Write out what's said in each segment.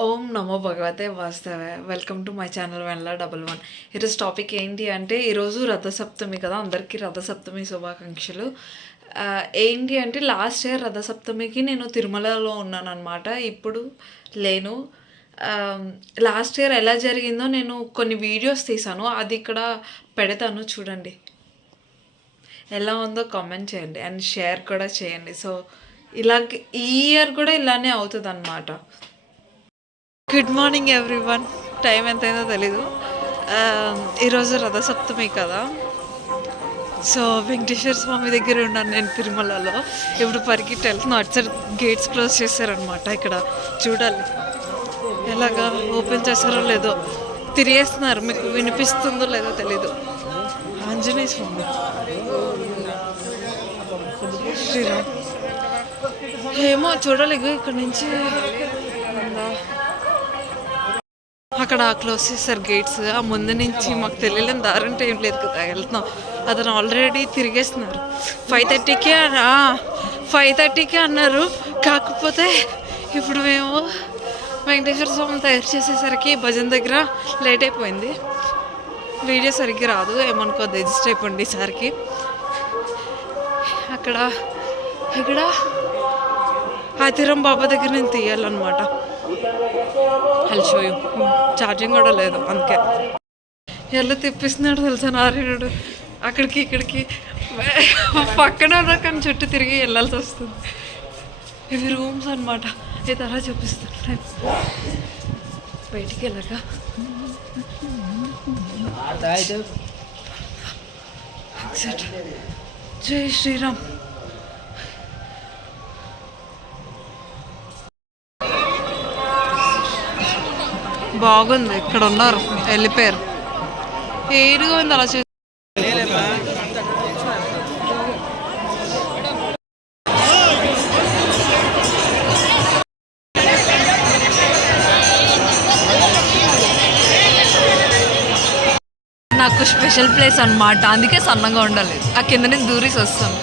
ఓం నమో భగవతే వాస్తవే. Welcome to my channel 111. ఈరోజు టాపిక్ ఏంటి అంటే, ఈరోజు రథసప్తమి కదా, అందరికీ రథసప్తమి శుభాకాంక్షలు. ఏంటి అంటే, లాస్ట్ ఇయర్ రథసప్తమికి నేను తిరుమలలో ఉన్నానన్నమాట. ఇప్పుడు లేను. లాస్ట్ ఇయర్ ఎలా జరిగిందో నేను కొన్ని వీడియోస్ తీసాను, అది ఇక్కడ పెడతాను చూడండి. ఎలా ఉందో కామెంట్ చేయండి అండ్ షేర్ కూడా చేయండి. సో ఇలాగే ఈ ఇయర్ కూడా ఇలానే అవుతుంది అన్నమాట. Good morning everyone. టైం ఎంతైందో తెలీదు. ఈరోజు రథసప్తమి కదా, సో వెంకటేశ్వర స్వామి దగ్గర ఉన్నాను నేను తిరుమలలో. ఇప్పుడు పరిగెట్టి వెళ్తున్నాను. అటు సైడ్ గేట్స్ క్లోజ్ చేశారనమాట. ఇక్కడ చూడాలి ఎలాగా ఓపెన్ చేస్తారో లేదో. తిరిగేస్తున్నారు, మీకు వినిపిస్తుందో లేదో తెలీదు. ఆంజనేయ స్వామి, శ్రీరామ్ ఏమో చూడాలి. ఇక్కడ నుంచి అక్కడ క్లోజ్ చేస్తారు గేట్స్. ఆ ముందు నుంచి మాకు తెలియలేని దారంటే ఏం లేదు కదా, వెళ్తున్నాం. అతను ఆల్రెడీ తిరిగేస్తున్నారు. 5:30కే అన్నారు. కాకపోతే ఇప్పుడు మేము వెంకటేశ్వర స్వామిని తయారు చేసేసరికి భజన దగ్గర లేట్ అయిపోయింది. వీడియో సరిగ్గా రాదు, ఏమనుకోద్దు, అడ్జస్ట్ అయిపోండి ఈసారికి. ఇక్కడ ఆతిరం బాబా దగ్గర నేను తీయాలన్నమాట. షోయు ఛార్జింగ్ కూడా లేదు, అందుకే ఎలా తిప్పిస్తున్నాడు తెలుసా నారాయణుడు. అక్కడికి ఇక్కడికి పక్కన కానీ చుట్టూ తిరిగి వెళ్ళాల్సి వస్తుంది. ఇవి రూమ్స్ అనమాట. ఇది అలా చూపిస్తాను బయటికి వెళ్ళాక. జై శ్రీరామ్. బాగుంది. ఇక్కడ ఉన్నారు, వెళ్ళిపోయారు. ఏడుగా ఉంది అలా చేసి. నాకు స్పెషల్ ప్లేస్ అన్నమాట, అందుకే సన్నగా ఉండాలి. ఆ కింద నుంచి దూరేసి వస్తాను.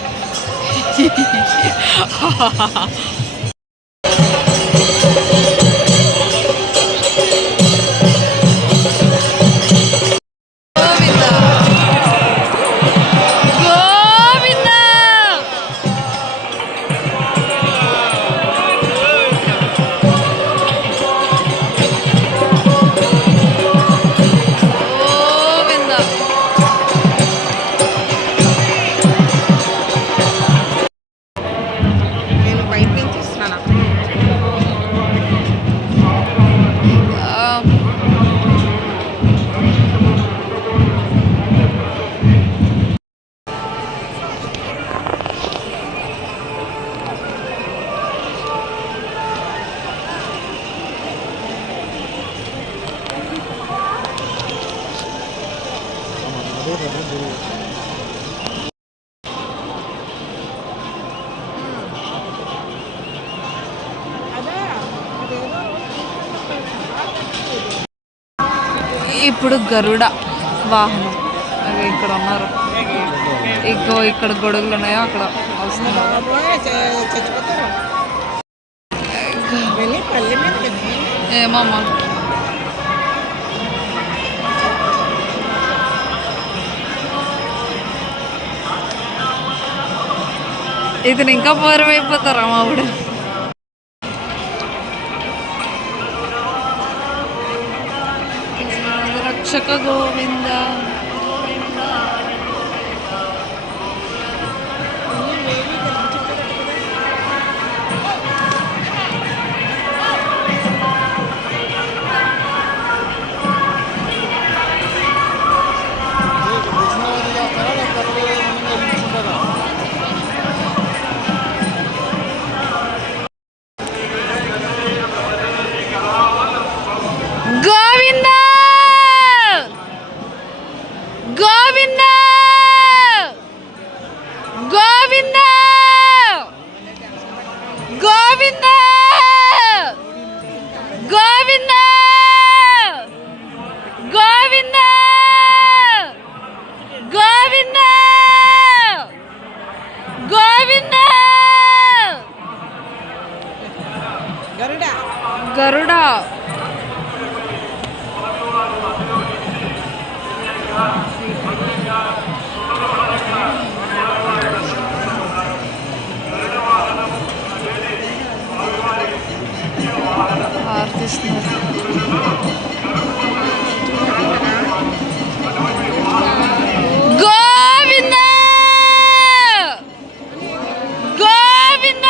ఇప్పుడు గరుడ వాహనం అవి ఇక్కడ ఉన్నారు. ఇక్కడ గొడుగులు ఉన్నాయో అక్కడ ఏమమ్మా. ఇతను ఇంకా పూర్వం అయిపోతారా మావిడ. రక్షక గోవింద. గరుడ ఆర్తిస్తున్నారు. గోవింద గోవింద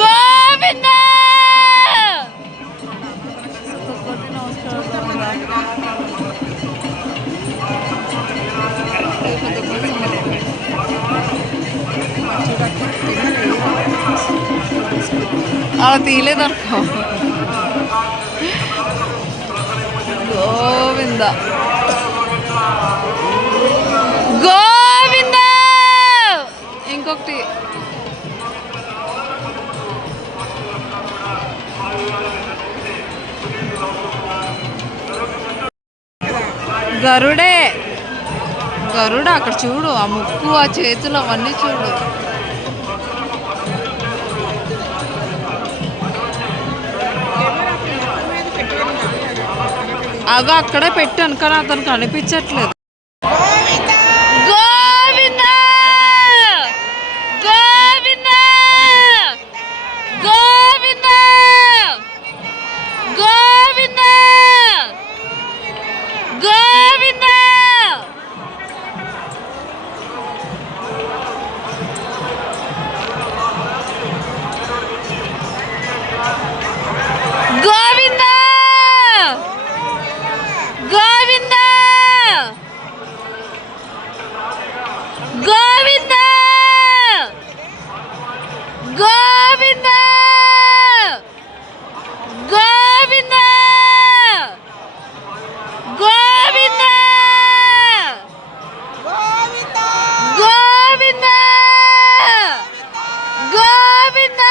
గోవింద. అలా తీయలేదనుకో. గోవింద గోవింద. ఇంకొకటి గరుడే. గరుడ అక్కడ చూడు, ఆ ముక్కు, ఆ చేతులు అవన్నీ చూడు. అగో అక్కడే పెట్టాను కానీ అతను కనిపించట్లేదు. గోవింద గోవింద గోవింద గోవింద గోవింద. గోవింద గోవింద గోవింద గోవింద గోవింద గోవింద గోవింద గోవింద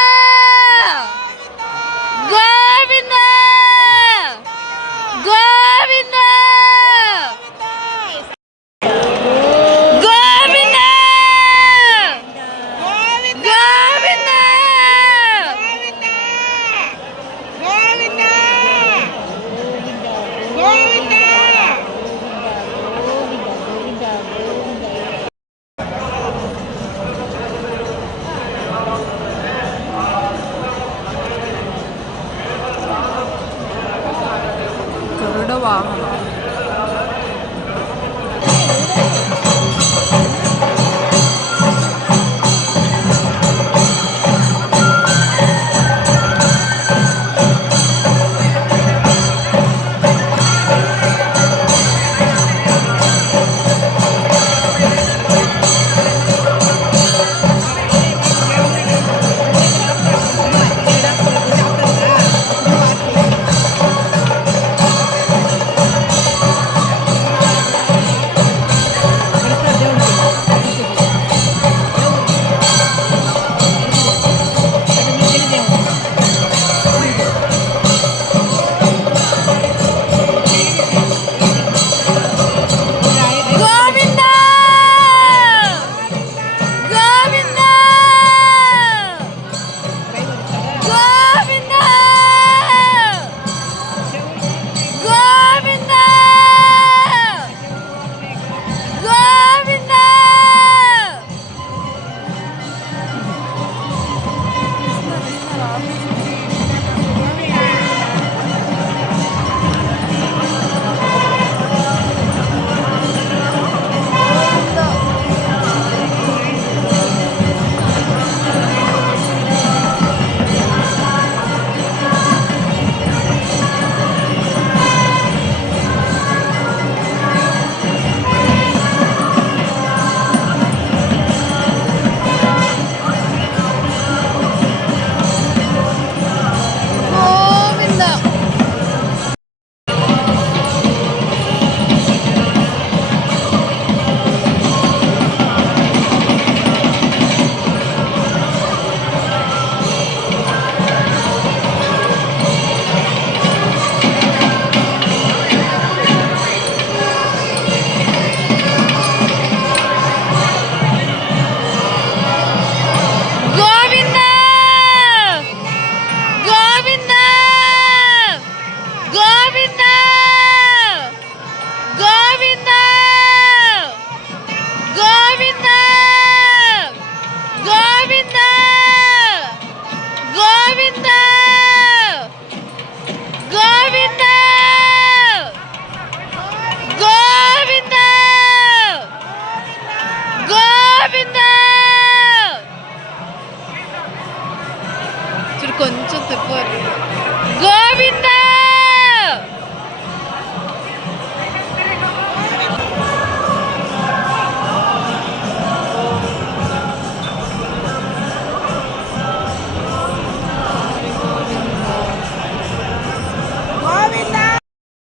గోవింద గోవింద గోవింద చూడు కొంచెం తిప్పారు. గోవింద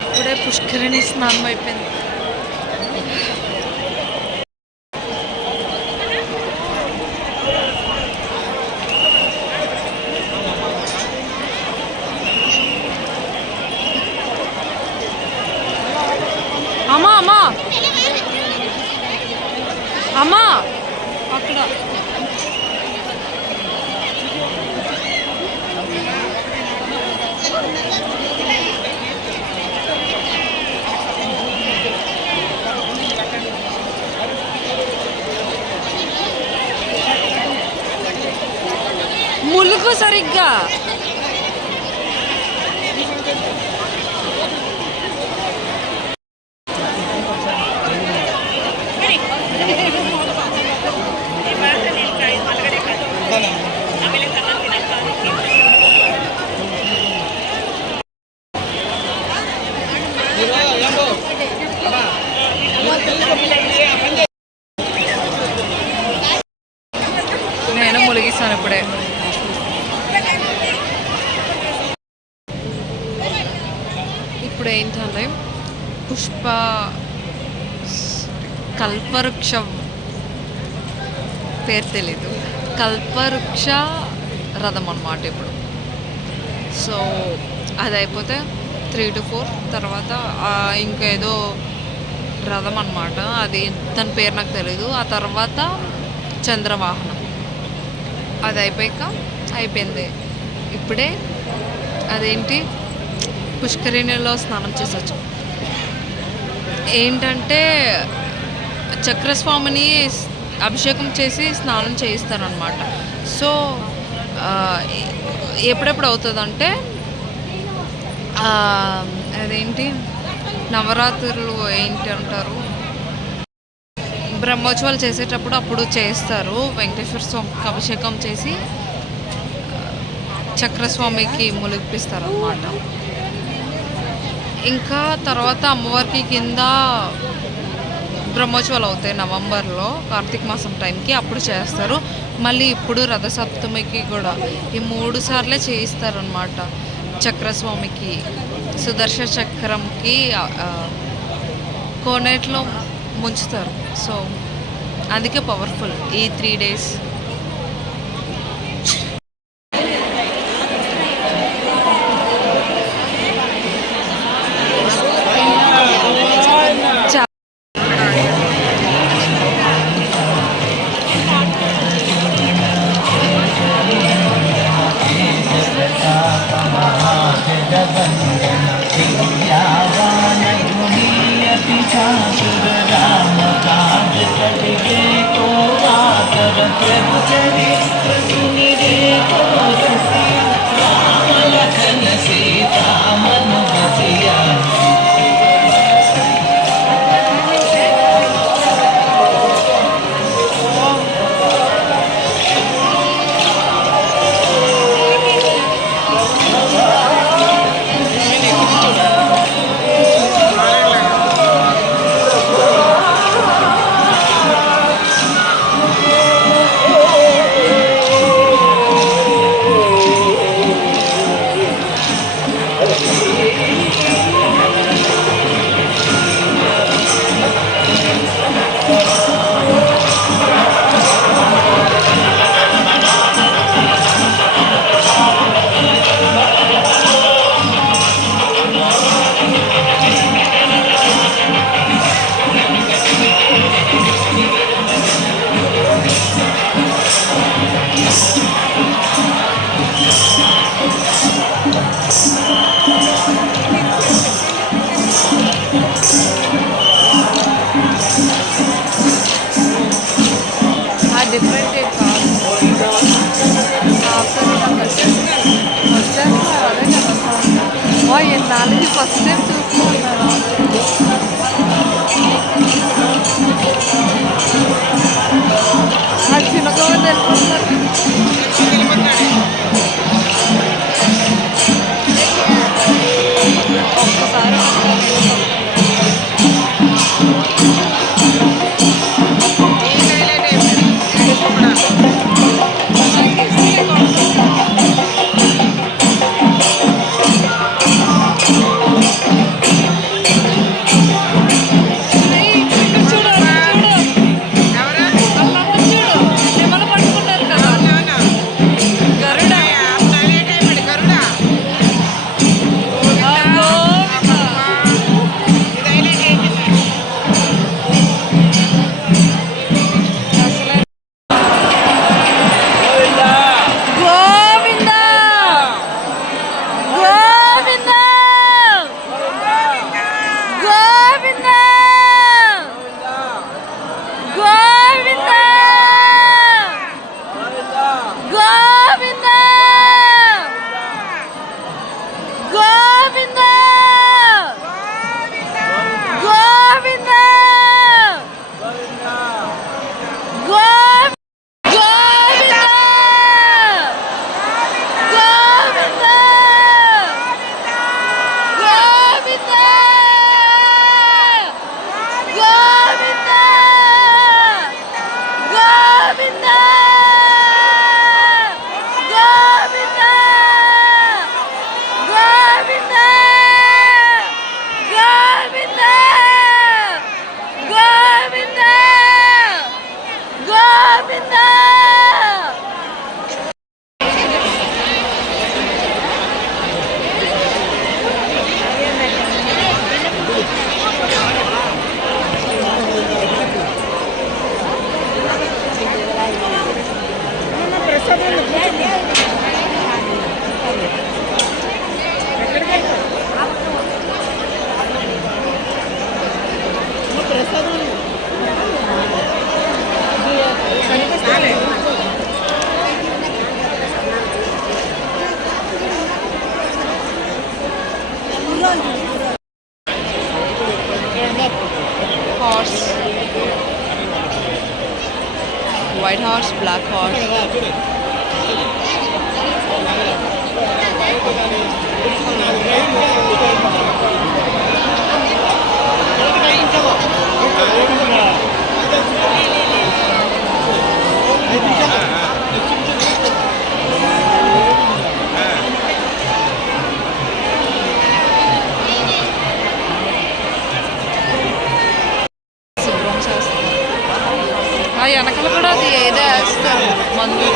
ఇప్పుడే పుష్కరిణి స్నానం అయిపోయింది. అమ్మా అమ్మా అమ్మా అక్కడ ములుగు సరిగ్గా నేను ములిగిస్తాను ఇప్పుడే. ఇప్పుడు ఏంటంటే పుష్ప కల్పవృక్ష పేరు తెలీదు, కల్పవృక్ష రథం అన్నమాట ఇప్పుడు. సో అది అయిపోతే 3 to 4 తర్వాత ఇంకేదో రథం అన్నమాట, అది దాని పేరు నాకు తెలీదు. ఆ తర్వాత చంద్రవాహనం, అది అయిపోయాక అయిపోయింది. ఇప్పుడే అదేంటి పుష్కరిణిలో స్నానం చేసొచ్చు. ఏంటంటే చక్రస్వామిని అభిషేకం చేసి స్నానం చేయిస్తారనమాట. సో ఎప్పుడెప్పుడు అవుతుందంటే అదేంటి నవరాత్రులు ఏంటి అంటారు, బ్రహ్మోత్సవాలు చేసేటప్పుడు అప్పుడు చేస్తారు. వెంకటేశ్వర స్వామికి అభిషేకం చేసి చక్రస్వామికి ములిపిస్తారు అన్నమాట. ఇంకా తర్వాత అమ్మవారికి కింద బ్రహ్మోత్సవాలు అవుతాయి నవంబర్లో, కార్తీక మాసం టైంకి అప్పుడు చేస్తారు. మళ్ళీ ఇప్పుడు రథసప్తమికి కూడా ఈ 3 సార్లే చేయిస్తారనమాట. చక్రస్వామికి సుదర్శన చక్రంకి కోనేట్లో ముంచుతారు. సో అందుకే పవర్ఫుల్ ఈ 3 days. నాలుగు ఫస్ట్ టైం చూస్తున్నాను. ఆ చిన్నకమ్మ తెలిపోతున్నారు. ఒక్కసారి horse, white horse, black horse. ఆ వెనకాల కూడా అది ఏదో వేస్తారు మందు.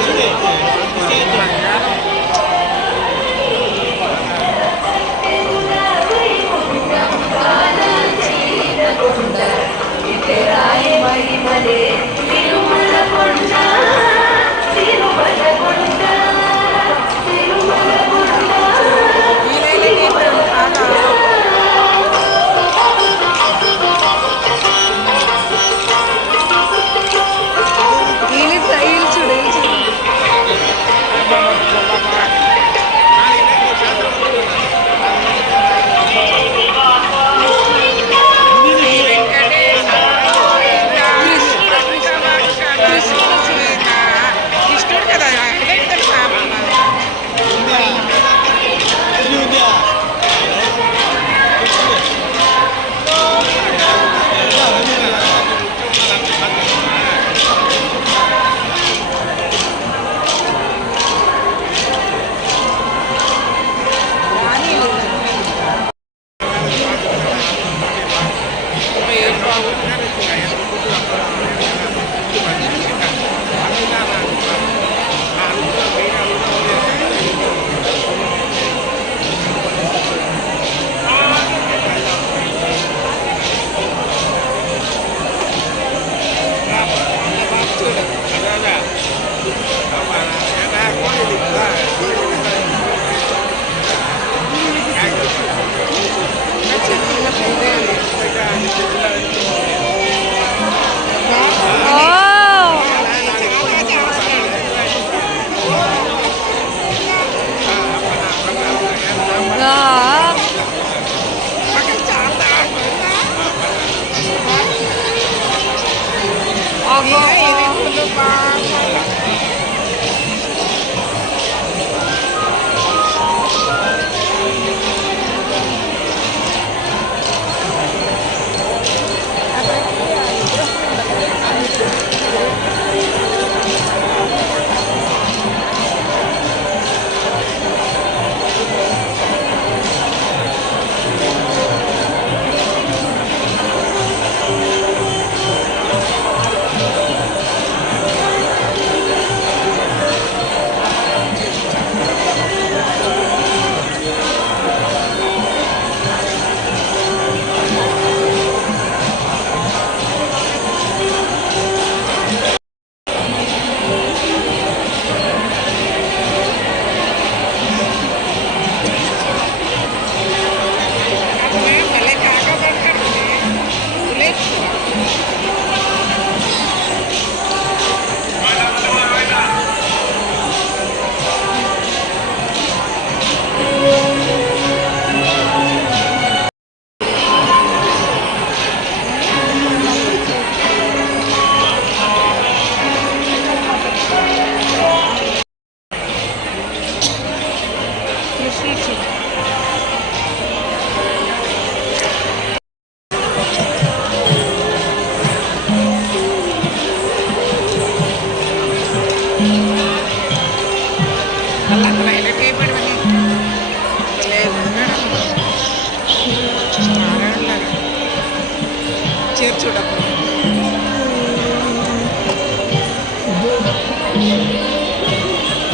చేర్చుడప్పుడు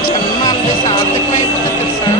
జన్మాలు సార్థకమైపోతుంది తెలుసా.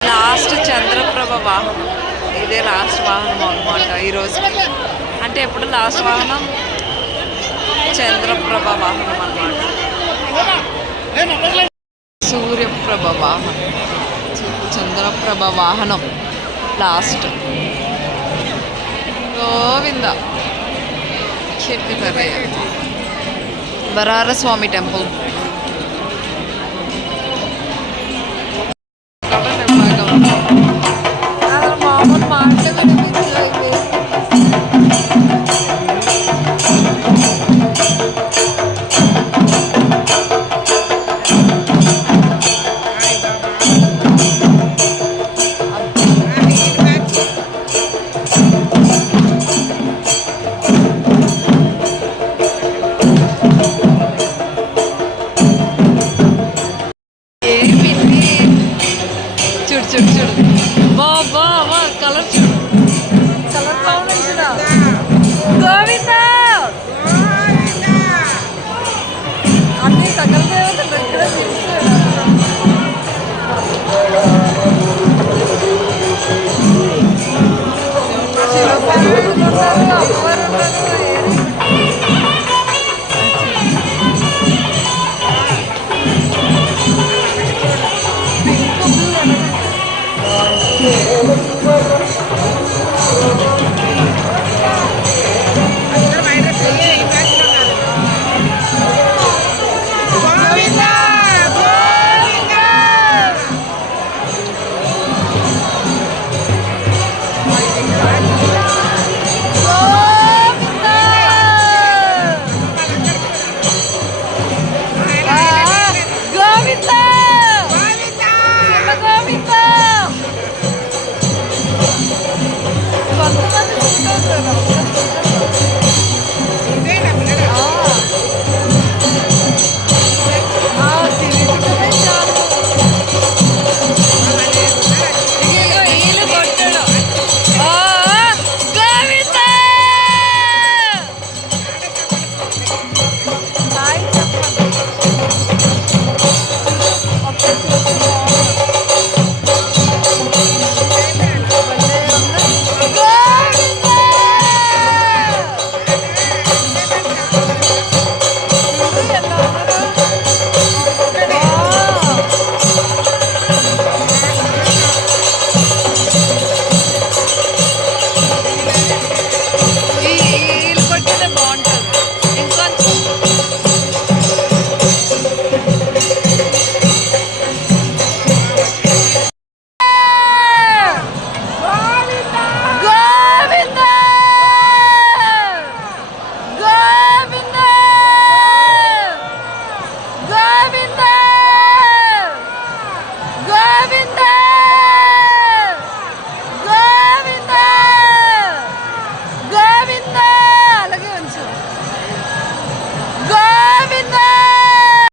లాస్ట్ చంద్రప్రభ వాహనం ఇదే లాస్ట్ వాహనం అనమాట ఈరోజు. అంటే ఎప్పుడు లాస్ట్ వాహనం చంద్రప్రభ వాహనం అన్నమాట. సూర్యప్రభ వాహనం, చంద్రప్రభ వాహనం లాస్ట్. గోవింద కీర్తికరయ్య వరారస్వామి టెంపుల్. మామూలు మాటలు వినిపించలేదు. కలర్ కలర్ కాంబినేషన్ గోవింద అన్ని సకల దేవతలు ఇక్కడ శివపార్వతులు ఉన్నారు అమ్మవారు ఉన్నారు